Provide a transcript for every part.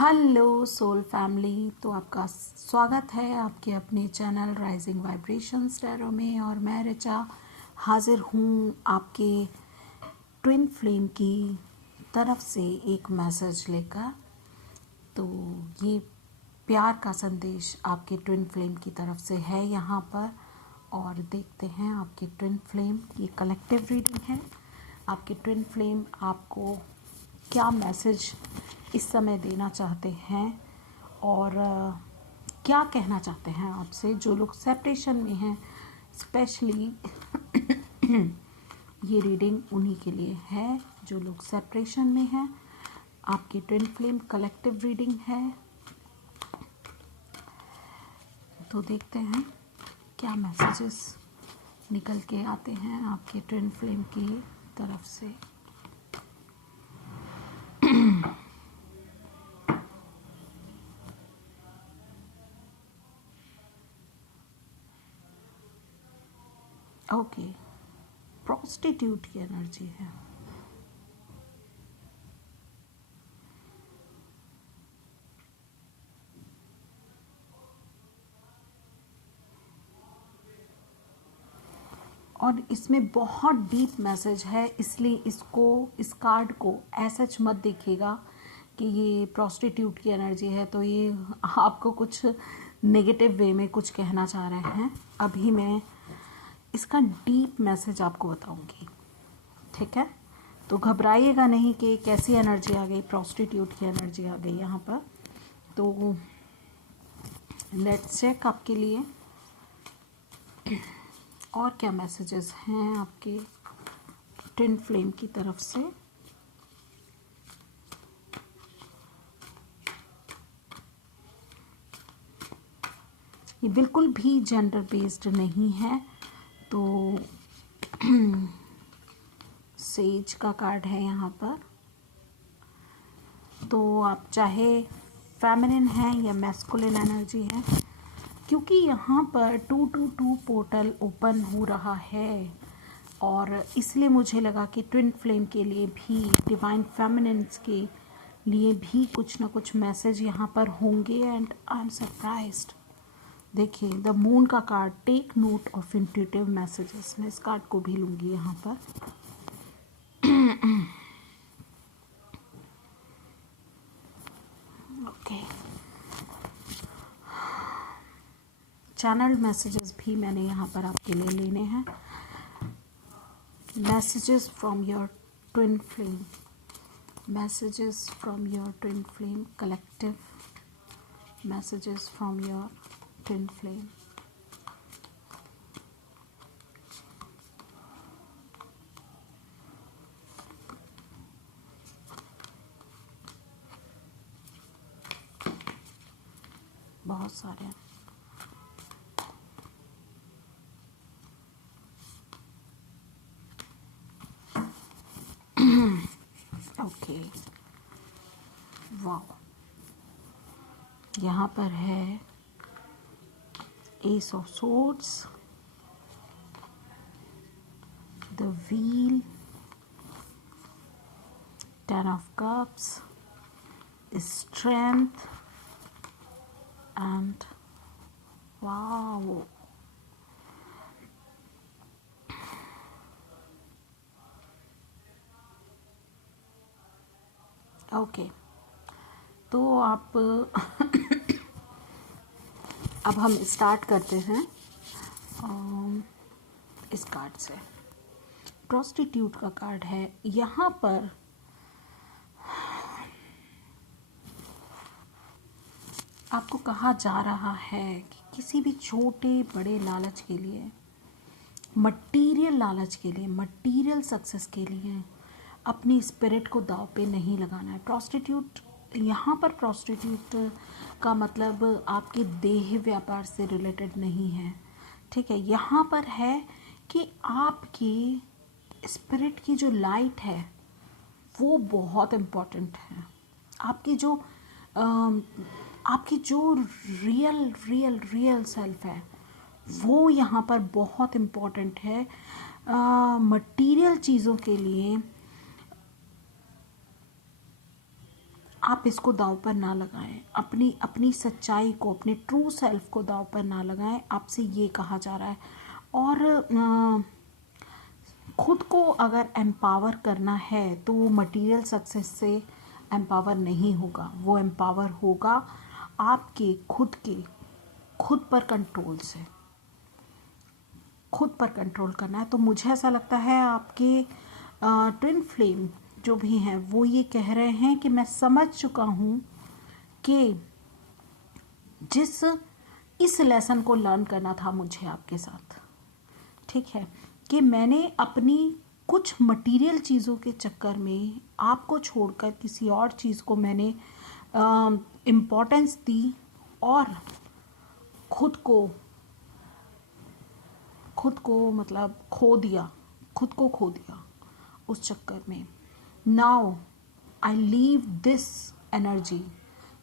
Hello soul family. तो आपका स्वागत है आपके अपने चैनल राइजिंग वाइब्रेशंस टैरो में। और मैं ऋचा हाजिर हूँ आपके ट्विन फ्लेम की तरफ से एक मैसेज लेकर। तो ये प्यार का संदेश आपके ट्विन फ्लेम की तरफ से है यहाँ पर। और देखते हैं आपके ट्विन फ्लेम, ये कलेक्टिव रीडिंग है। आपके ट्विन फ्लेम आपको क्या मैसेज इस समय देना चाहते हैं और क्या कहना चाहते हैं आपसे। जो लोग सेपरेशन में हैं स्पेशली ये रीडिंग उन्हीं के लिए है जो लोग सेपरेशन में हैं। आपकी ट्विन फ्लेम कलेक्टिव रीडिंग है। तो देखते हैं क्या मैसेजेस निकल के आते हैं आपके ट्विन फ्लेम की तरफ से। ओके, प्रोस्टिट्यूट की एनर्जी है। और इसमें बहुत डीप मैसेज है, इसलिए इस कार्ड को ऐसा मत देखिएगा कि ये प्रोस्टिट्यूट की एनर्जी है तो ये आपको कुछ नेगेटिव वे में कुछ कहना चाह रहे हैं। अभी मैं इसका डीप मैसेज आपको बताऊंगी, ठीक है। तो घबराइएगा नहीं कि कैसी एनर्जी आ गई, प्रोस्टिट्यूट की एनर्जी आ गई यहाँ पर। तो लेट्स चेक आपके लिए और क्या मैसेजेस हैं आपके ट्विन फ्लेम की तरफ से। ये बिल्कुल भी जेंडर बेस्ड नहीं है। तो सेज का कार्ड है यहाँ पर। तो आप चाहे फेमिनिन है या मैस्कुलिन एनर्जी है, क्योंकि यहाँ पर 222 पोर्टल ओपन हो रहा है और इसलिए मुझे लगा कि ट्विन फ्लेम के लिए भी, डिवाइन फेमिनिन्स के लिए भी कुछ ना कुछ मैसेज यहाँ पर होंगे। And I am surprised. देखिए द मून का card, take note of intuitive messages. मैं इस कार्ड को भी लूँगी यहाँ पर। ओके, चैनल मैसेजेस भी मैंने यहाँ पर आपके लिए लेने हैं। Messages from your twin flame, messages from your twin flame collective, messages from your twin flame. बहुत सारे हैं। ओके, वाओ, यहाँ पर है S of swords, the wheel, 10 of cups, strength and wow. Okay, तो आप अब हम स्टार्ट करते हैं इस कार्ड से। प्रोस्टिट्यूट का कार्ड है यहाँ पर। आपको कहा जा रहा है कि किसी भी छोटे बड़े लालच के लिए, मटीरियल लालच के लिए, मटीरियल सक्सेस के लिए अपनी स्पिरिट को दाव पे नहीं लगाना है। प्रोस्टिट्यूट यहाँ पर, प्रोस्टिट्यूट का मतलब आपके देह व्यापार से रिलेटेड नहीं है, ठीक है। यहाँ पर है कि आपकी स्पिरिट की जो लाइट है वो बहुत इम्पोर्टेंट है। आपकी जो रियल रियल रियल सेल्फ है वो यहाँ पर बहुत इम्पोर्टेंट है। मटीरियल चीज़ों के लिए आप इसको दांव पर ना लगाएं, अपनी अपनी सच्चाई को, अपने ट्रू सेल्फ को दांव पर ना लगाएं, आपसे ये कहा जा रहा है। और खुद को अगर एम्पावर करना है तो वो मटेरियल सक्सेस से एम्पावर नहीं होगा, वो एम्पावर होगा आपके खुद पर कंट्रोल से। खुद पर कंट्रोल करना है। तो मुझे ऐसा लगता है आपके ट्विन फ्लेम जो भी हैं वो ये कह रहे हैं कि मैं समझ चुका हूँ कि इस लेसन को लर्न करना था मुझे आपके साथ, ठीक है, कि मैंने अपनी कुछ मटेरियल चीज़ों के चक्कर में आपको छोड़कर किसी और चीज़ को मैंने इम्पोर्टेंस दी और खुद को मतलब खुद को खो दिया उस चक्कर में। Now I leave this energy.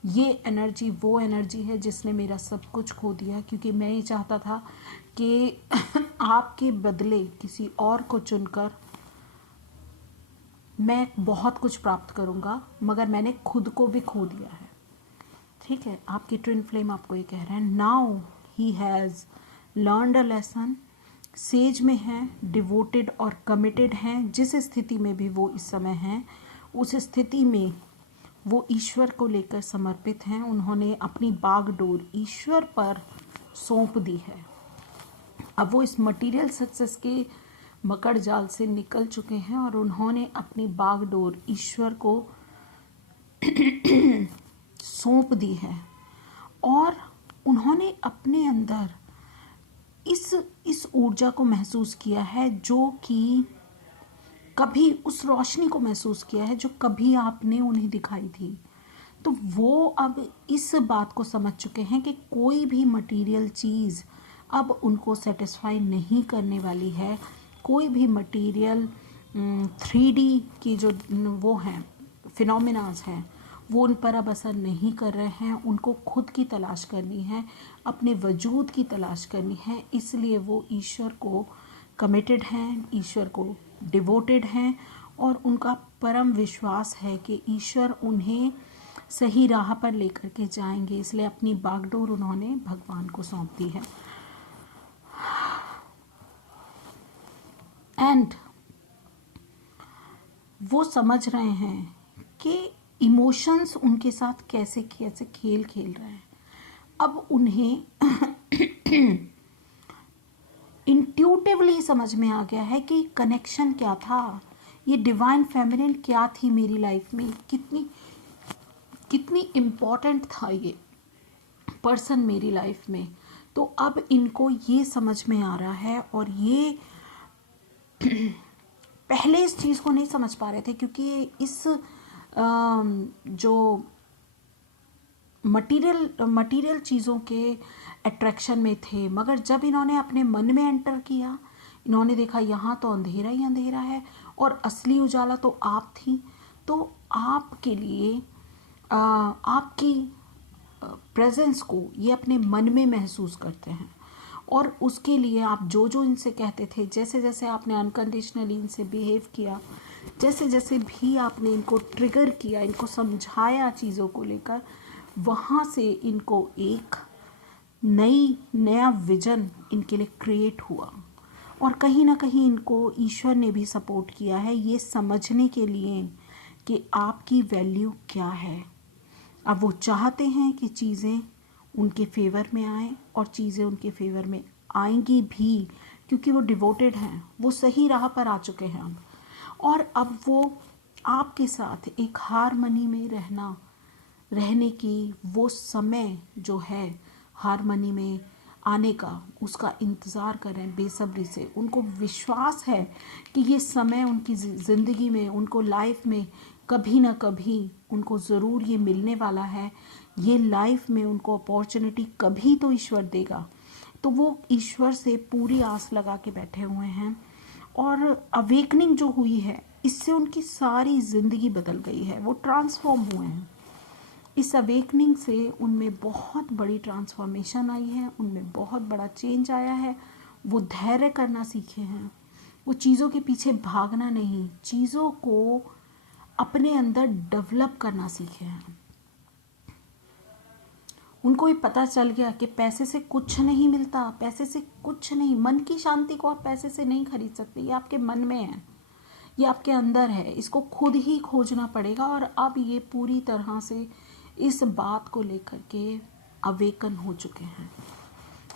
ये एनर्जी वो एनर्जी है जिसने मेरा सब कुछ खो दिया, क्योंकि मैं ये चाहता था कि आपके बदले किसी और को चुनकर मैं बहुत कुछ प्राप्त करूंगा, मगर मैंने खुद को भी खो दिया है, ठीक है। आपकी ट्विन फ्लेम आपको ये कह रहे हैं, now he has learned a lesson. Says में हैं, डिवोटेड और कमिटेड हैं, जिस स्थिति में भी वो इस समय हैं उस स्थिति में वो ईश्वर को लेकर समर्पित हैं। उन्होंने अपनी बागडोर ईश्वर पर सौंप दी है। अब वो इस मटेरियल सक्सेस के मकड़ जाल से निकल चुके हैं और उन्होंने अपनी बागडोर ईश्वर को सौंप दी है और उन्होंने अपने अंदर इस ऊर्जा को महसूस किया है जो कि कभी, उस रोशनी को महसूस किया है जो कभी आपने उन्हें दिखाई थी। तो वो अब इस बात को समझ चुके हैं कि कोई भी मटेरियल चीज़ अब उनको सेटिस्फाई नहीं करने वाली है। कोई भी मटेरियल 3D की जो वो हैं फिनोमिनाज हैं वो उन पर अब असर नहीं कर रहे हैं। उनको खुद की तलाश करनी है, अपने वजूद की तलाश करनी है। इसलिए वो ईश्वर को कमिटेड हैं, ईश्वर को डिवोटेड हैं और उनका परम विश्वास है कि ईश्वर उन्हें सही राह पर लेकर के जाएंगे। इसलिए अपनी बागडोर उन्होंने भगवान को सौंप दी है। एंड वो समझ रहे हैं कि इमोशंस उनके साथ कैसे कैसे खेल खेल रहे हैं। अब उन्हें इंट्यूटिवली समझ में आ गया है कि कनेक्शन क्या था, ये डिवाइन फेमिनिन क्या थी मेरी लाइफ में, कितनी इम्पोर्टेंट था ये पर्सन मेरी लाइफ में। तो अब इनको ये समझ में आ रहा है और ये पहले इस चीज़ को नहीं समझ पा रहे थे क्योंकि इस जो मटेरियल चीज़ों के अट्रैक्शन में थे। मगर जब इन्होंने अपने मन में एंटर किया, इन्होंने देखा यहाँ तो अंधेरा ही अंधेरा है और असली उजाला तो आप थी। तो आपके लिए आपकी प्रेजेंस को ये अपने मन में महसूस करते हैं और उसके लिए आप जो जो इनसे कहते थे, जैसे जैसे आपने अनकंडीशनली इनसे बिहेव किया, जैसे जैसे भी आपने इनको ट्रिगर किया, इनको समझाया चीज़ों को लेकर, वहाँ से इनको एक नया विजन इनके लिए क्रिएट हुआ। और कहीं ना कहीं इनको ईश्वर ने भी सपोर्ट किया है ये समझने के लिए कि आपकी वैल्यू क्या है। अब वो चाहते हैं कि चीज़ें उनके फेवर में आए और चीज़ें उनके फेवर में आएंगी भी, क्योंकि वो डिवोटेड हैं, वो सही राह पर आ चुके हैं अब। और अब वो आपके साथ एक हारमनी में रहने की वो समय जो है हारमनी में आने का, उसका इंतज़ार कर रहे हैं बेसब्री से। उनको विश्वास है कि ये समय उनकी ज़िंदगी में, उनको लाइफ में कभी ना कभी उनको ज़रूर ये मिलने वाला है। ये लाइफ में उनको अपॉर्चुनिटी कभी तो ईश्वर देगा। तो वो ईश्वर से पूरी आस लगा के बैठे हुए हैं और अवेकनिंग जो हुई है इससे उनकी सारी ज़िंदगी बदल गई है। वो ट्रांसफॉर्म हुए हैं। इस अवेकनिंग से उनमें बहुत बड़ी ट्रांसफॉर्मेशन आई है, उनमें बहुत बड़ा चेंज आया है। वो धैर्य करना सीखे हैं, वो चीज़ों के पीछे भागना नहीं, चीज़ों को अपने अंदर डेवलप करना सीखे हैं। उनको भी पता चल गया कि पैसे से कुछ नहीं मिलता, पैसे से कुछ नहीं, मन की शांति को आप पैसे से नहीं खरीद सकते। ये आपके मन में है, ये आपके अंदर है, इसको खुद ही खोजना पड़ेगा। और अब ये पूरी तरह से इस बात को लेकर के अवेकन हो चुके हैं।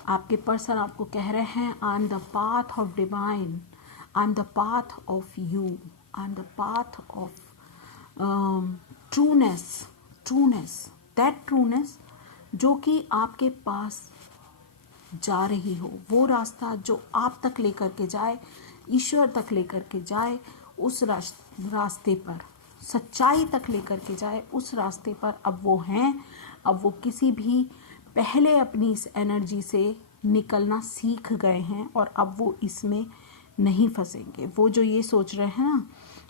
आपके पर्सन आपको कह रहे हैं, I am the path of divine, I am the path of you, I am the path of trueness, that trueness जो कि आपके पास जा रही हो, वो रास्ता जो आप तक लेकर के जाए, ईश्वर तक लेकर के जाए, उस रास्ते पर सच्चाई तक लेकर के जाए, उस रास्ते पर अब वो हैं। अब वो किसी भी पहले अपनी इस एनर्जी से निकलना सीख गए हैं और अब वो इसमें नहीं फंसेंगे। वो जो ये सोच रहे हैं ना,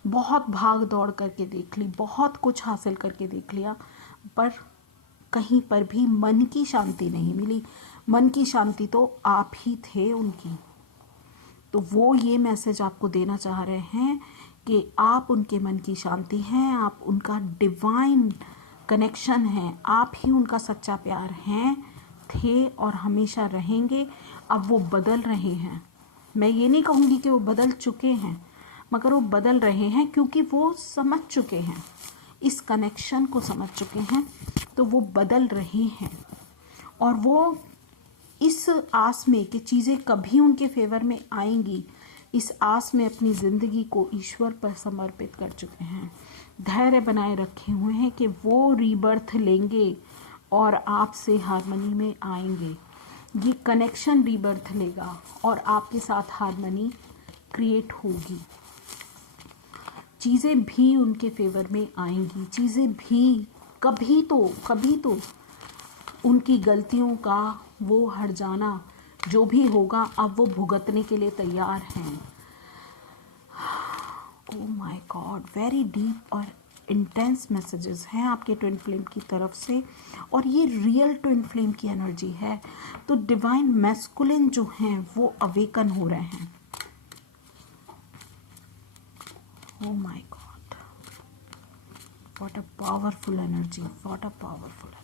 बहुत भाग दौड़ करके देख ली, बहुत कुछ हासिल करके देख लिया, पर कहीं पर भी मन की शांति नहीं मिली। मन की शांति तो आप ही थे उनकी। तो वो ये मैसेज आपको देना चाह रहे हैं कि आप उनके मन की शांति हैं, आप उनका डिवाइन कनेक्शन है, आप ही उनका सच्चा प्यार हैं, थे और हमेशा रहेंगे। अब वो बदल रहे हैं। मैं ये नहीं कहूँगी कि वो बदल चुके हैं, मगर वो बदल रहे हैं क्योंकि वो समझ चुके हैं, इस कनेक्शन को समझ चुके हैं, तो वो बदल रहे हैं। और वो इस आस में कि चीज़ें कभी उनके फेवर में आएंगी, इस आस में अपनी ज़िंदगी को ईश्वर पर समर्पित कर चुके हैं। धैर्य बनाए रखे हुए हैं कि वो रीबर्थ लेंगे और आपसे हार्मनी में आएंगे। ये कनेक्शन रीबर्थ लेगा और आपके साथ हार्मनी क्रिएट होगी। चीज़ें भी उनके फेवर में आएंगी, चीज़ें भी कभी तो उनकी गलतियों का वो हट जाना जो भी होगा, अब वो भुगतने के लिए तैयार हैं। Oh my God, very deep और इंटेंस मैसेजेस हैं आपके ट्विन फ्लेम की तरफ से, और ये रियल ट्विन फ्लेम की एनर्जी है। तो डिवाइन मैस्कुलिन जो हैं वो अवेकन हो रहे हैं। Oh my God, what a powerful energy, what a powerful energy.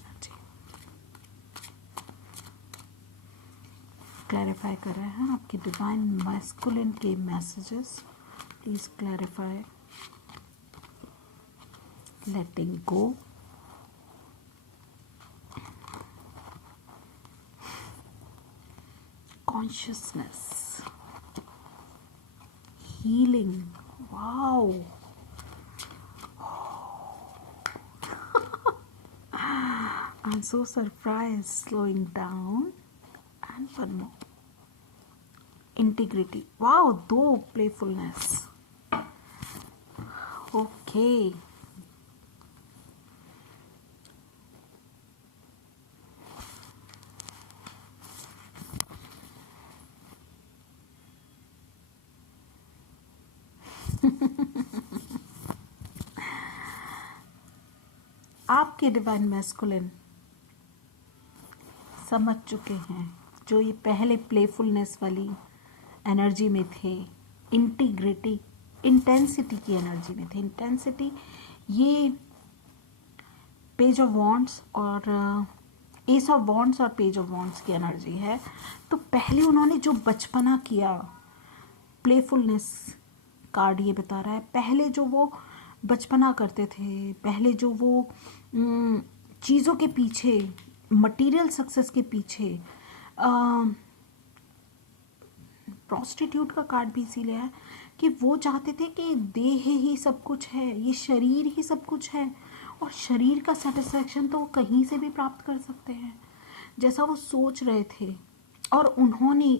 Clarify कर रहे हैं आपके डिवाइन मैस्कुलिन के messages. Please clarify, letting go, consciousness, healing. Wow. I'm so surprised. Slowing down and one more. Integrity. Wow, 2 playfulness. Okay. आपके divine masculine समझ चुके हैं, जो ये पहले प्लेफुलनेस वाली एनर्जी में थे, इंटीग्रिटी, इंटेंसिटी की एनर्जी में थे। इंटेंसिटी ये पेज ऑफ वॉन्ड्स और एस ऑफ वॉन्ड्स और पेज ऑफ वॉन्ड्स की एनर्जी है। तो पहले उन्होंने जो बचपना किया, प्लेफुलनेस कार्ड ये बता रहा है, पहले जो वो बचपना करते थे, पहले जो वो चीज़ों के पीछे, मटेरियल सक्सेस के पीछे, प्रोस्टिट्यूट का कार्ड भी इसीलिए है कि वो चाहते थे कि देह ही सब कुछ है, ये शरीर ही सब कुछ है, और शरीर का सेटिस्फैक्शन तो वो कहीं से भी प्राप्त कर सकते हैं, जैसा वो सोच रहे थे। और उन्होंने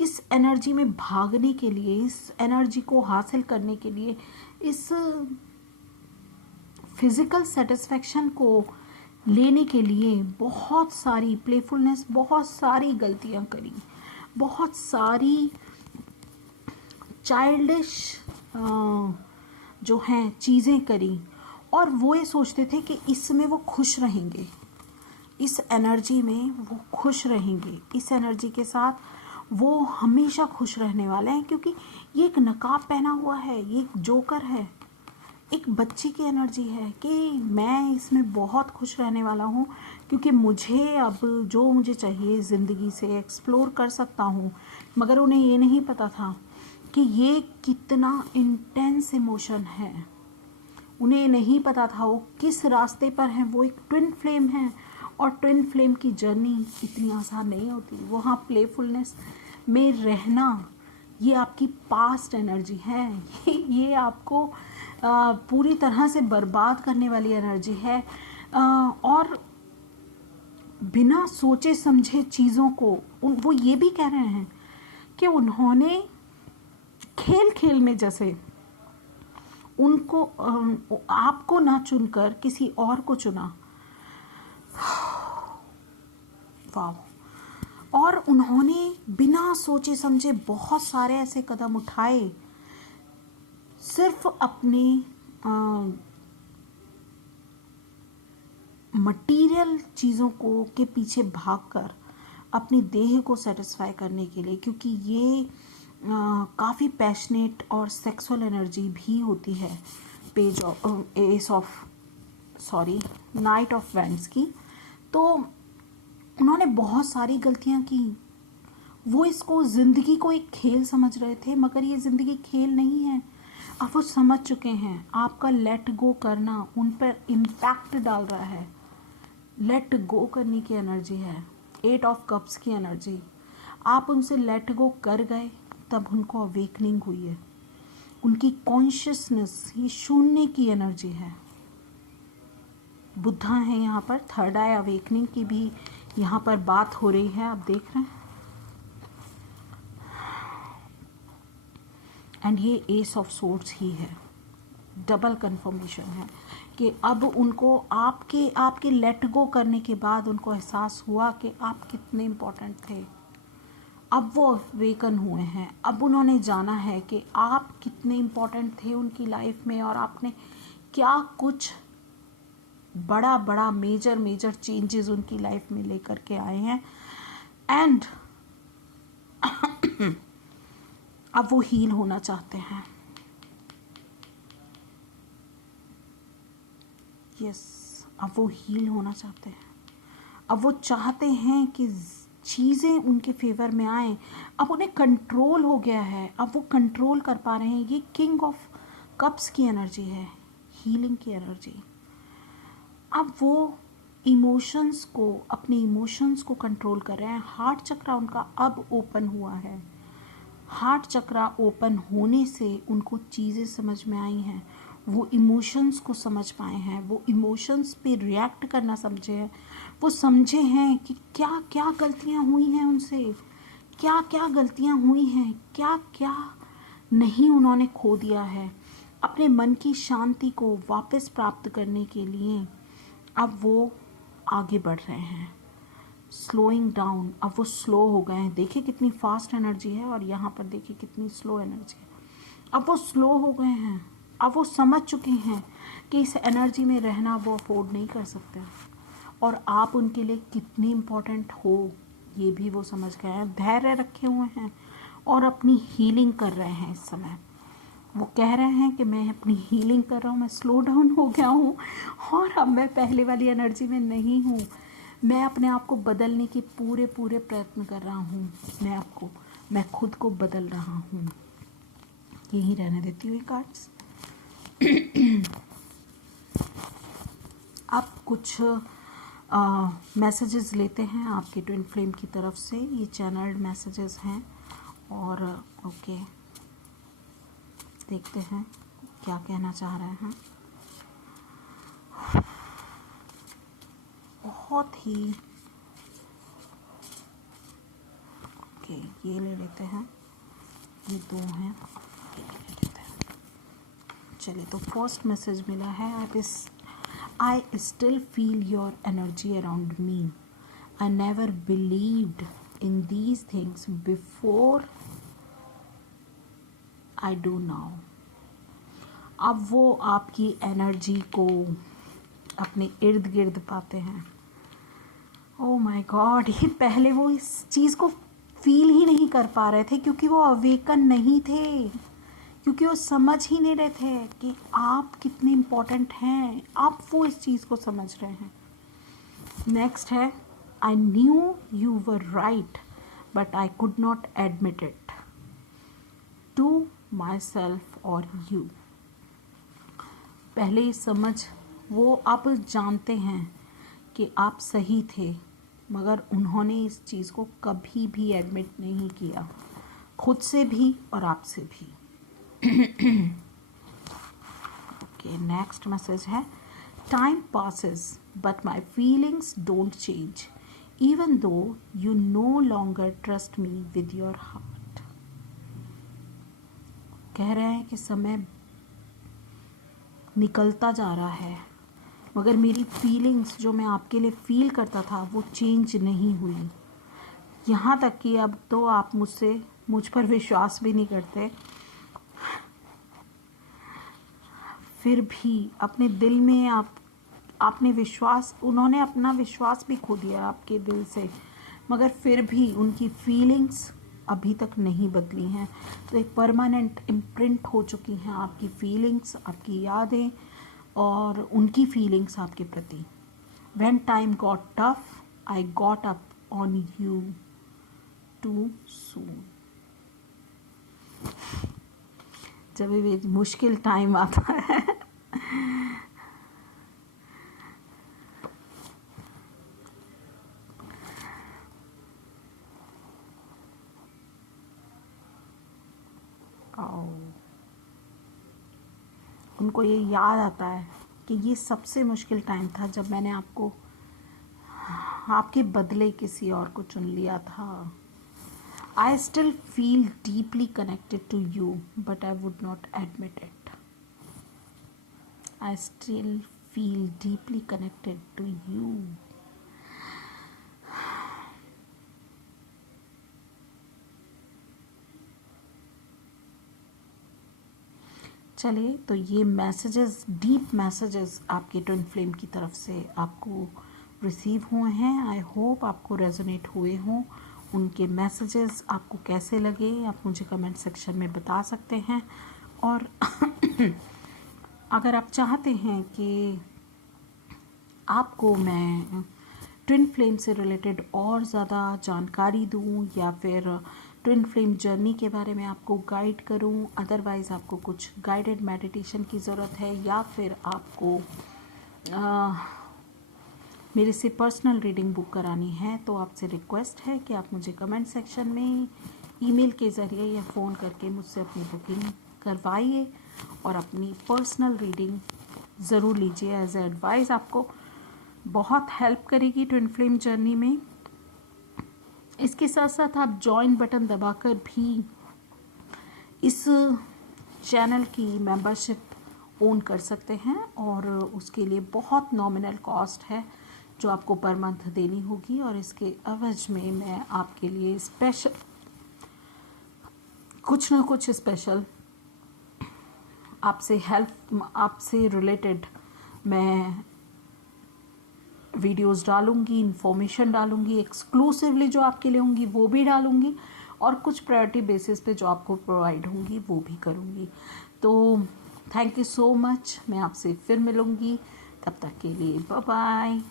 इस एनर्जी में भागने के लिए, इस एनर्जी को हासिल करने के लिए, इस फिजिकल सेटिस्फैक्शन को लेने के लिए बहुत सारी प्लेफुलनेस, बहुत सारी गलतियां करी, बहुत सारी चाइल्डिश जो हैं चीज़ें करी, और वो ये सोचते थे कि इसमें वो खुश रहेंगे, इस एनर्जी में वो खुश रहेंगे, इस एनर्जी के साथ वो हमेशा खुश रहने वाले हैं, क्योंकि ये एक नकाब पहना हुआ है, ये एक जोकर है, एक बच्चे की एनर्जी है कि मैं इसमें बहुत खुश रहने वाला हूँ, क्योंकि मुझे अब जो मुझे चाहिए ज़िंदगी से एक्सप्लोर कर सकता हूँ। मगर उन्हें ये नहीं पता था कि ये कितना इंटेंस इमोशन है। उन्हें नहीं पता था वो किस रास्ते पर हैं। वो एक ट्विन फ्लेम है, और ट्विन फ्लेम की जर्नी इतनी आसान नहीं होती। वहाँ प्लेफुलनेस में रहना, ये आपकी पास्ट एनर्जी है। ये आपको पूरी तरह से बर्बाद करने वाली एनर्जी है। और बिना सोचे समझे चीज़ों को वो ये भी कह रहे हैं कि उन्होंने खेल खेल में जैसे उनको आपको ना चुनकर किसी और को चुना। वाह। और उन्होंने बिना सोचे समझे बहुत सारे ऐसे कदम उठाए, सिर्फ अपने मटीरियल चीज़ों को के पीछे भागकर अपनी देह को सेटिस्फाई करने के लिए, क्योंकि ये काफ़ी पैशनेट और सेक्सुअल एनर्जी भी होती है नाइट ऑफ वैंड्स की। तो उन्होंने बहुत सारी गलतियां की। वो इसको ज़िंदगी को एक खेल समझ रहे थे, मगर ये ज़िंदगी खेल नहीं है। अब वो समझ चुके हैं आपका लेट गो करना उन पर इम्पैक्ट डाल रहा है। लेट गो करने की एनर्जी है, 8 ऑफ कप्स की एनर्जी। आप उनसे लेट गो कर गए, तब उनको अवेकनिंग हुई है। उनकी कॉन्शियसनेस ये शून्य की एनर्जी है। बुद्धा है यहाँ पर, थर्ड आई अवेकनिंग की भी यहाँ पर बात हो रही है, आप देख रहे हैं। एंड ये एस ऑफ सोर्ड्स ही है, डबल कंफर्मेशन है कि अब उनको आपके लेट गो करने के बाद उनको एहसास हुआ कि आप कितने इम्पोर्टेंट थे। अब वो अवेकन हुए हैं। अब उन्होंने जाना है कि आप कितने इम्पोर्टेंट थे उनकी लाइफ में, और आपने क्या कुछ बड़ा बड़ा मेजर चेंजेस उनकी लाइफ में लेकर के आए हैं। एंड अब वो हील होना चाहते हैं। यस, अब वो हील होना चाहते हैं। अब वो चाहते हैं कि चीज़ें उनके फेवर में आए। अब उन्हें कंट्रोल हो गया है, अब वो कंट्रोल कर पा रहे हैं। ये किंग ऑफ कप्स की एनर्जी है, हीलिंग की एनर्जी। अब वो इमोशंस को, अपने इमोशंस को कंट्रोल कर रहे हैं। हार्ट चक्रा उनका अब ओपन हुआ है। हार्ट चक्रा ओपन होने से उनको चीज़ें समझ में आई हैं। वो इमोशंस को समझ पाए हैं, वो इमोशंस पे रिएक्ट करना समझे हैं। वो समझे हैं कि क्या क्या गलतियां हुई हैं उनसे, क्या क्या गलतियां हुई हैं, क्या क्या नहीं उन्होंने खो दिया है। अपने मन की शांति को वापस प्राप्त करने के लिए अब वो आगे बढ़ रहे हैं। स्लोइंग डाउन, अब वो स्लो हो गए हैं। देखिए कितनी फास्ट एनर्जी है, और यहाँ पर देखिए कितनी स्लो एनर्जी है। अब वो स्लो हो गए हैं। अब वो समझ चुके हैं कि इस एनर्जी में रहना वो अफोर्ड नहीं कर सकते, और आप उनके लिए कितनी इम्पोर्टेंट हो ये भी वो समझ गए हैं। धैर्य रखे हुए हैं और अपनी हीलिंग कर रहे हैं। इस समय वो कह रहे हैं कि मैं अपनी हीलिंग कर रहा हूँ, मैं स्लो डाउन हो गया हूँ, और अब मैं पहले वाली एनर्जी में नहीं हूँ। मैं अपने आप को बदलने की पूरे प्रयत्न कर रहा हूँ। मैं खुद को बदल रहा हूँ। यही रहने देती हूँ ये कार्ड्स। अब कुछ मैसेजेस लेते हैं आपके ट्विन फ्लेम की तरफ से। ये चैनल्ड मैसेजेस हैं, और ओके देखते हैं क्या कहना चाह रहे हैं। बहुत ही ओके, ये ले लेते हैं, ये 2 हैं, ये ले लेते हैं। चलिए, तो फर्स्ट मैसेज मिला है, I still feel your energy around me. I never believed in these things before I do now. अब वो आपकी एनर्जी को अपने इर्द गिर्द पाते हैं। ओह माय गॉड, ये पहले वो इस चीज़ को फील ही नहीं कर पा रहे थे, क्योंकि वो अवेकन नहीं थे। क्योंकि वो समझ ही नहीं रहे थे कि आप कितने इम्पोर्टेंट हैं, आप वो इस चीज़ को समझ रहे हैं। नेक्स्ट है, I knew you were right but I could not admit it to myself और यू। पहले समझ, वो आप जानते हैं कि आप सही थे, मगर उन्होंने इस चीज़ को कभी भी एडमिट नहीं किया, खुद से भी और आपसे भी। ओके, नेक्स्ट मैसेज है, time passes but my feelings don't change even though you know longer trust me with your heart. कह रहे हैं कि समय निकलता जा रहा है, मगर मेरी फीलिंग्स जो मैं आपके लिए फील करता था वो चेंज नहीं हुई। यहाँ तक कि अब तो आप मुझ पर विश्वास भी नहीं करते, फिर भी अपने दिल में उन्होंने अपना विश्वास भी खो दिया आपके दिल से, मगर फिर भी उनकी फीलिंग्स अभी तक नहीं बदली हैं। तो एक परमानेंट इम्प्रिंट हो चुकी हैं आपकी फीलिंग्स, आपकी यादें और उनकी फीलिंग्स आपके प्रति। When time got tough I got up on you too soon. जब भी मुश्किल टाइम आता है उनको ये याद आता है कि ये सबसे मुश्किल टाइम था जब मैंने आपके बदले किसी और को चुन लिया था। I still feel deeply connected to you, but I would not admit it. I still feel deeply connected to you. चलिए, तो ये मैसेजेस, डीप मैसेजेस आपके ट्विन फ्लेम की तरफ से आपको रिसीव हुए हैं। आई होप आपको रेजोनेट हुए हों। उनके मैसेजेस आपको कैसे लगे आप मुझे कमेंट सेक्शन में बता सकते हैं। और अगर आप चाहते हैं कि आपको मैं ट्विन फ्लेम से रिलेटेड और ज़्यादा जानकारी दूं या फिर ट्विन फ्लेम जर्नी के बारे में आपको गाइड करूं, अदरवाइज़ आपको कुछ गाइडेड मेडिटेशन की ज़रूरत है या फिर आपको मेरे से पर्सनल रीडिंग बुक करानी है, तो आपसे रिक्वेस्ट है कि आप मुझे कमेंट सेक्शन में ईमेल के ज़रिए या फ़ोन करके मुझसे अपनी बुकिंग करवाइए और अपनी पर्सनल रीडिंग ज़रूर लीजिए। एज ए एडवाइस आपको बहुत हेल्प करेगी ट्विन फ्लेम जर्नी में। इसके साथ साथ आप जॉइन बटन दबाकर भी इस चैनल की मेंबरशिप ओन कर सकते हैं और उसके लिए बहुत नॉमिनल कॉस्ट है जो आपको पर मंथ देनी होगी। और इसके एवज में मैं आपके लिए स्पेशल कुछ ना कुछ स्पेशल आपसे रिलेटेड मैं वीडियोस डालूंगी, इन्फॉर्मेशन डालूंगी, एक्सक्लूसिवली जो आपके लिए होंगी वो भी डालूंगी और कुछ प्रायोरिटी बेसिस पे जो आपको प्रोवाइड होंगी वो भी करूंगी। तो थैंक यू सो मच। मैं आपसे फिर मिलूंगी, तब तक के लिए बाय बाय।